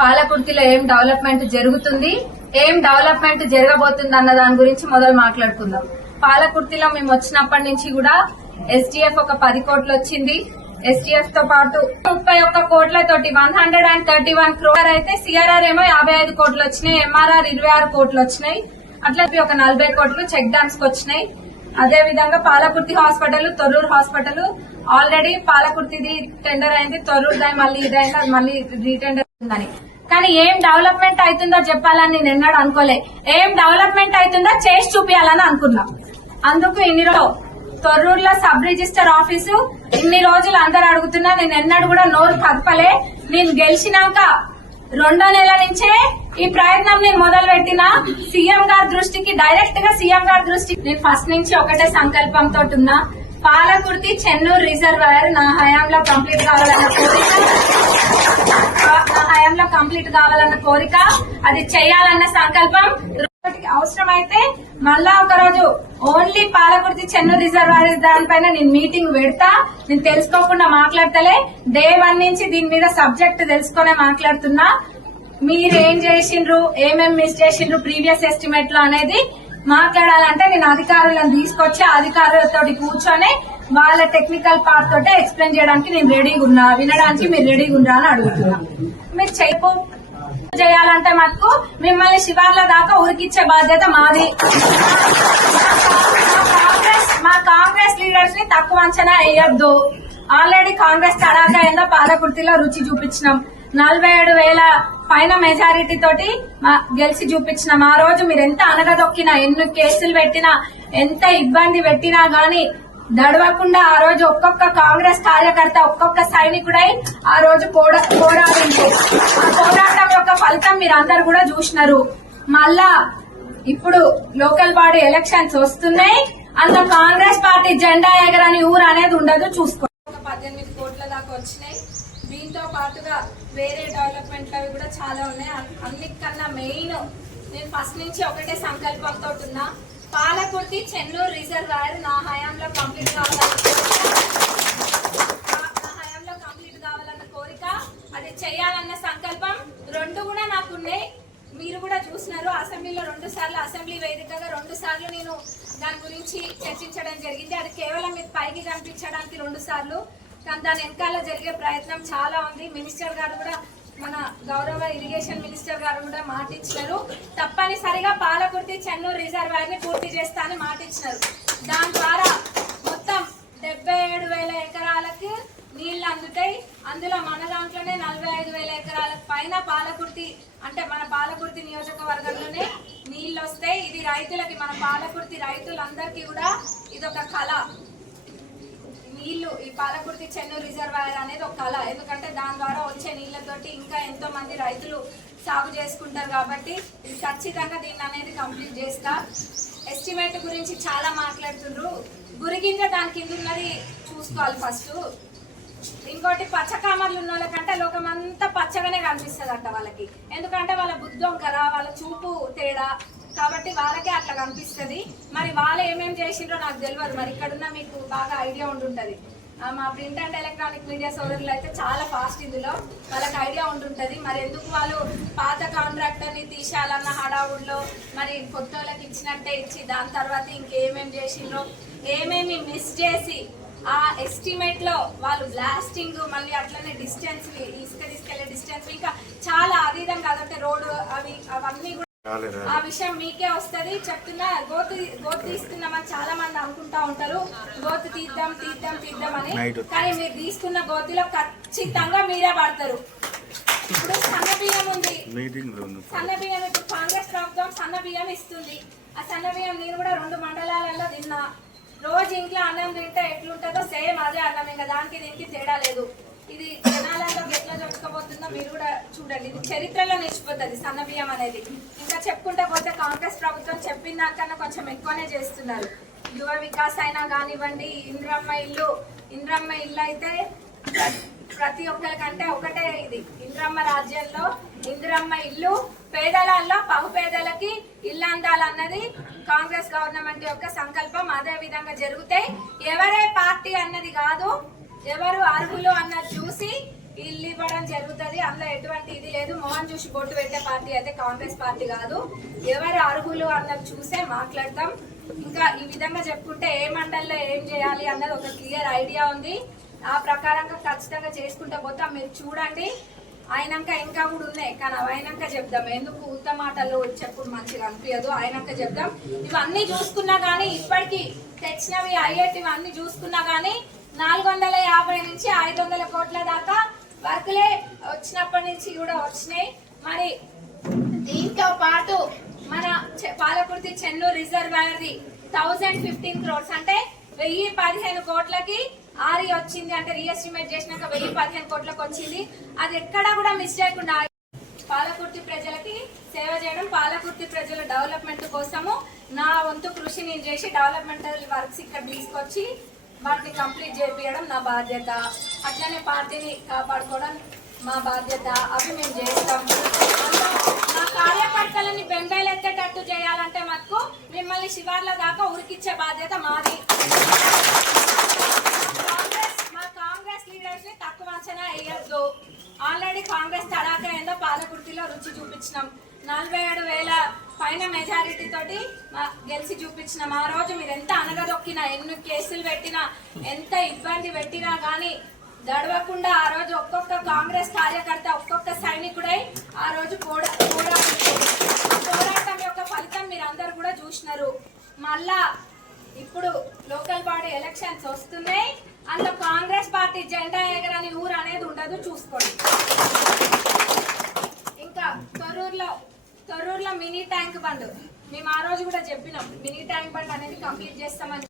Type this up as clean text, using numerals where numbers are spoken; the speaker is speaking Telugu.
పాలకుర్తిలో ఏం డెవలప్మెంట్ జరుగుతుంది, ఏం డెవలప్మెంట్ జరగబోతుంది అన్న దాని గురించి మొదలు మాట్లాడుకుందాం. పాలకుర్తిలో మేము వచ్చినప్పటి నుంచి కూడా ఎస్డిఎఫ్ ఒక 10 కోట్లు వచ్చింది. ఎస్డిఎఫ్ తో పాటు 31 కోట్లతోటి 131 crore అయితే సిఆర్ఆర్ ఏమో 55 కోట్లు వచ్చినాయి, ఎంఆర్ఆర్ 26 కోట్లు వచ్చినాయి. అట్లా ఒక 40 కోట్లు చెక్ డ్యామ్స్ కి వచ్చినాయి. అదే విధంగా Palakurthi hospital, Thorrur hospital already పాలకుర్తిది టెండర్ అయింది, తొర్రూరు దాని మళ్ళీ ఇదైంది, అది మళ్ళీ రీటెండర్ ఉందని. కానీ ఏం డెవలప్మెంట్ అవుతుందో చెప్పాలని నేను ఎన్నడూ అనుకోలే. ఏం డెవలప్మెంట్ అవుతుందో చేసి చూపించాలని అనుకున్నా. అందుకు ఇన్ని రోజులు తొర్రూరులో సబ్ రిజిస్టర్ ఆఫీసు ఇన్ని రోజులు అందరు అడుగుతున్నా, నేను ఎన్నడూ కూడా నోరు కదపలే. నేను గెలిచినాక 2వ నెల నుంచే ఈ ప్రయత్నం నేను మొదలు పెట్టినా. సీఎం గారి దృష్టికి డైరెక్ట్ గా సీఎం గారి దృష్టికి నేను ఫస్ట్ నుంచి ఒకటే సంకల్పంతో ఉన్నా, పాలకుర్తి చెన్నూరు రిజర్వాయర్ నా హయాంలో కంప్లీట్ కావాలన్న కోరిక, అది చేయాలన్న సంకల్పం. అవసరమైతే మళ్ళా ఒక రోజు ఓన్లీ పాలకుర్తి చెన్నూరు రిజర్వాయర్ దానిపైన నేను మీటింగ్ పెడతా. నేను తెలుసుకోకుండా మాట్లాడతలే. డే 1 నుంచి దీని మీద సబ్జెక్ట్ తెలుసుకునే మాట్లాడుతున్నా. మీరేం చేసిండ్రు, ఏమేమి మిస్ చేసిండ్రు ప్రీవియస్ ఎస్టిమేట్ లో అనేది మాట్లాడాలంటే నేను అధికారులను తీసుకొచ్చి అధికారులతో కూర్చొని వాళ్ళ టెక్నికల్ పార్ట్ తోటే ఎక్స్ప్లెయిన్ చేయడానికి నేను రెడీగా ఉన్నా. వినడానికి మీరు రెడీగా ఉన్నారా అని అడుగుతున్నా. మీరు చేయాలంటే మటుకు మిమ్మల్ని శివార్ల దాకా ఉరికిచ్చే బాధ్యత మాది. మా కాంగ్రెస్ లీడర్స్ ని తక్కువ అంచనా వేయొద్దు. ఆల్రెడీ కాంగ్రెస్ తడాకా ఏందో పాలకుర్తిలో రుచి చూపించినాం. 47,000 పైన మెజారిటీ తోటి గెలిచి చూపించినాం. ఆ రోజు మీరు ఎంత అనగదొక్కినా, ఎన్ని కేసులు పెట్టినా, ఎంత ఇబ్బంది పెట్టినా గాని దడవకుండా ఆ రోజు ఒక్కొక్క కాంగ్రెస్ కార్యకర్త, ఒక్కొక్క సైనికుడై ఆ రోజు పోరాడింది. ఆ పోరాటం యొక్క ఫలితం మీరు అందరు కూడా చూసినారు. మళ్ళా ఇప్పుడు లోకల్ బాడీ ఎలక్షన్స్ వస్తున్నాయి. అందులో కాంగ్రెస్ పార్టీ జెండా ఎగరని ఊరు అనేది ఉండదు. చూసుకో. 18 కోట్ల దాకా వచ్చినాయి. దీంతో పాటుగా వేరే డెవలప్మెంట్లు అవి కూడా చాలా ఉన్నాయి. అన్నిటికన్నా మెయిన్ నేను ఫస్ట్ నుంచి ఒకటే సంకల్పంతో ఉన్నా, పాలకుర్తి చెన్నూరు రిజర్వాయర్ నా హయాంలో కంప్లీట్ కావాలన్న కోరిక, అది చేయాలన్న సంకల్పం. 2 కూడా నాకున్నాయి. మీరు కూడా చూసినారు. అసెంబ్లీలో 2 సార్లు, అసెంబ్లీ వేదికగా 2 సార్లు నేను దాని గురించి చర్చించడం జరిగింది. అది కేవలం మీకు పైకి కనిపించడానికి 2 సార్లు, కానీ దాని వెనకాల జరిగే ప్రయత్నం చాలా ఉంది. మినిస్టర్ గారు కూడా, మన గౌరవ ఇరిగేషన్ మినిస్టర్ గారు కూడా మాట ఇచ్చినారు, తప్పనిసరిగా పాలకుర్తి చెన్నూరు రిజర్వాయర్ ని పూర్తి చేస్తా అని మాట ఇచ్చినారు. దాని ద్వారా మొత్తం 77,000 ఎకరాలకు నీళ్లు అందుతాయి. అందులో మన దాంట్లోనే 45,000 ఎకరాలకు పైన పాలకుర్తి, అంటే మన పాలకుర్తి నియోజకవర్గంలోనే నీళ్లు వస్తాయి. ఇది రైతులకి, మన పాలకుర్తి రైతులందరికీ కూడా ఇదొక కళ. నీళ్లు, ఈ పాలకుర్తి చెన్నూరు రిజర్వాయర్ అనేది ఒక కళ. ఎందుకంటే దాని ద్వారా వచ్చే నీళ్లతోటి ఇంకా ఎంతో మంది రైతులు సాగు చేసుకుంటారు. కాబట్టి ఇది ఖచ్చితంగా దీన్ని అనేది కంప్లీట్ చేస్తా. ఎస్టిమేట్ గురించి చాలా మాట్లాడుతుండ్రు. గురిగింజ దాని కింద ఉన్నది చూసుకోవాలి ఫస్ట్. ఇంకోటి, పచ్చకామర్లు ఉన్న వాళ్ళకంటే లోకమంతా పచ్చగానే కనిపిస్తుంది వాళ్ళకి. ఎందుకంటే వాళ్ళ బుద్ధొంకర, వాళ్ళ చూపు తేడా, కాబట్టి వాళ్ళకే అట్లా కనిపిస్తుంది. మరి వాళ్ళు ఏమేమి చేసిండ్రో నాకు తెలియదు. మరి ఇక్కడున్న మీకు బాగా ఐడియా ఉండుంటది. మా ప్రింట్ అండ్ ఎలక్ట్రానిక్ మీడియా సోదరులు అయితే చాలా ఫాస్ట్, ఇందులో వాళ్ళకి ఐడియా ఉండుంటది. మరి ఎందుకు వాళ్ళు పాత కాంట్రాక్టర్ ని తీసేయాలన్న హడావుడిలో మరి కొత్త వాళ్ళకి ఇచ్చినట్టే ఇచ్చి దాని తర్వాత ఇంకేమేమి చేసిండ్రో, ఏమేమి మిస్ చేసి ఆ ఎస్టిమేట్ లో వాళ్ళు బ్లాస్టింగ్, మళ్ళీ అట్లనే డిస్టెన్స్, ఇసుక తీసుకెళ్లే డిస్టెన్స్, ఇంకా చాలా అదీదం కాదంటే రోడ్డు అవన్నీ కూడా ఆ విషయం మీకే వస్తుంది. చెప్తున్నా, గోతు తీస్తున్నామని చాలా మంది అనుకుంటా ఉంటారు. గోతు తీద్దాం అని, కానీ మీరు తీసుకున్న గోతిలో ఖచ్చితంగా మీరే పడతారు. ఇప్పుడు సన్న బియ్యం ఉంది, సన్న బియ్యం ఇప్పుడు కాంగ్రెస్ ప్రభుత్వం సన్న బియ్యం ఇస్తుంది. ఆ సన్న బియ్యం నేను కూడా 2 మండలాలలో తిన్నా. రోజు ఇంట్లో అన్నం తింటే ఎట్లుంటుందో సేమ్ అదే అన్నం, ఇంకా దానికి దీనికి తేడా లేదు. ఇది జనాలలో ఎట్లా జరుపుకోబోతుందో మీరు కూడా చూడండి. ఇది చరిత్రలో నిలిచిపోతుంది సన్న బియ్యం అనేది. ఇంకా చెప్పుకుంటే పోతే కాంగ్రెస్ ప్రభుత్వం చెప్పిన దానికన్నా కొంచెం ఎక్కువనే చేస్తున్నారు. యువ వికాస్ అయినా కానివ్వండి, ఇంద్రమ్మ ఇల్లు అయితే ప్రతి ఒక్కరికంటే ఒకటే ఇది. ఇంద్రమ్మ రాజ్యంలో ఇంద్రమ్మ ఇల్లు, పేదలలో బహుపేదలకి ఇల్లు అందాలన్నది కాంగ్రెస్ గవర్నమెంట్ యొక్క సంకల్పం. అదే విధంగా జరుగుతాయి. ఎవరే పార్టీ అన్నది కాదు, ఎవరు అర్హులు అన్నది చూసి ఇల్లు ఇవ్వడం జరుగుతుంది. అందులో ఎటువంటి ఇది లేదు. మొహం చూసి బొట్టు పెట్టే పార్టీ అయితే కాంగ్రెస్ పార్టీ కాదు. ఎవరు అర్హులు అన్నది చూసే మాట్లాడతాం. ఇంకా ఈ విధంగా చెప్పుకుంటే ఏ మండలిలో ఏం చేయాలి అన్నది ఒక క్లియర్ ఐడియా ఉంది. ఆ ప్రకారంగా ఖచ్చితంగా చేసుకుంటూ పోతాం. మీరు చూడండి. అయినాక ఇంకా కూడా ఉన్నాయి, కానీ అయినాక చెప్దాం. ఎందుకు ఉత్త మాటల్లో చెప్పుడు మంచిగా అనిపించదు. అయినాక చెప్దాం. ఇవన్నీ చూసుకున్నా కానీ ఇప్పటికీ తెచ్చినవి అయ్యేటివి అన్ని చూసుకున్నా కానీ 450 నుంచి 500 కోట్ల దాకా వర్కులే వచ్చినప్పటి నుంచి కూడా వచ్చినాయి. మరి దీంతో పాటు మన పాలకుర్తి చెన్నూరు రిజర్వాయర్ది 1015 crores అంటే 1015 కోట్లకి ఆరి వచ్చింది. అంటే రీఎస్టిమేట్ చేసినాక 1015 కోట్లకు వచ్చింది. అది ఎక్కడా కూడా మిస్ చేయకుండా పాలకుర్తి ప్రజలకి సేవ చేయడం, పాలకుర్తి ప్రజల డెవలప్మెంట్ కోసము నా వంతు కృషి నేను చేసి డెవలప్మెంటల్ వర్క్స్ ఇక్కడ తీసుకొచ్చి వాటిని కంప్లీట్ చేయించడం నా బాధ్యత. అట్లనే పార్టీని కాపాడుకోవడం మా బాధ్యత. అవి మేము చేస్తాం. మా కార్యకర్తలని బెంగాయిలు ఎత్తేటట్టు చేయాలంటే మటుకు మిమ్మల్ని శివార్ల దాకా ఉరికిచ్చే బాధ్యత మాది. మా కాంగ్రెస్ లీడర్స్ ని తక్కువ అంచనా వేయద్దు. ఆల్రెడీ కాంగ్రెస్ తడాక ఏందో పాలకుర్తిలో రుచి చూపించినాం. 47,000 పైన మెజారిటీ తోటి గెలిచి చూపించినాం. ఆ రోజు మీరు ఎంత అనగదొక్కినా, ఎన్ని కేసులు పెట్టినా, ఎంత ఇబ్బంది పెట్టినా కానీ దడవకుండా ఆ రోజు ఒక్కొక్క కాంగ్రెస్ కార్యకర్త, ఒక్కొక్క సైనికుడై ఆ రోజు పోరాటం యొక్క ఫలితం మీరు అందరు కూడా చూసినారు. మళ్ళా ఇప్పుడు లోకల్ బాడీ ఎలక్షన్స్ వస్తున్నాయి. అందులో కాంగ్రెస్ పార్టీ జెండా ఎగరని ఊరు అనేది ఉండదు, చూసుకోండి. ఇంకా తొర్రూరులో మినీ ట్యాంక్ బండ్ మేము ఆ రోజు కూడా చెప్పినాం. మినీ ట్యాంక్ బండ్ అనేది కంప్లీట్ చేస్తామని.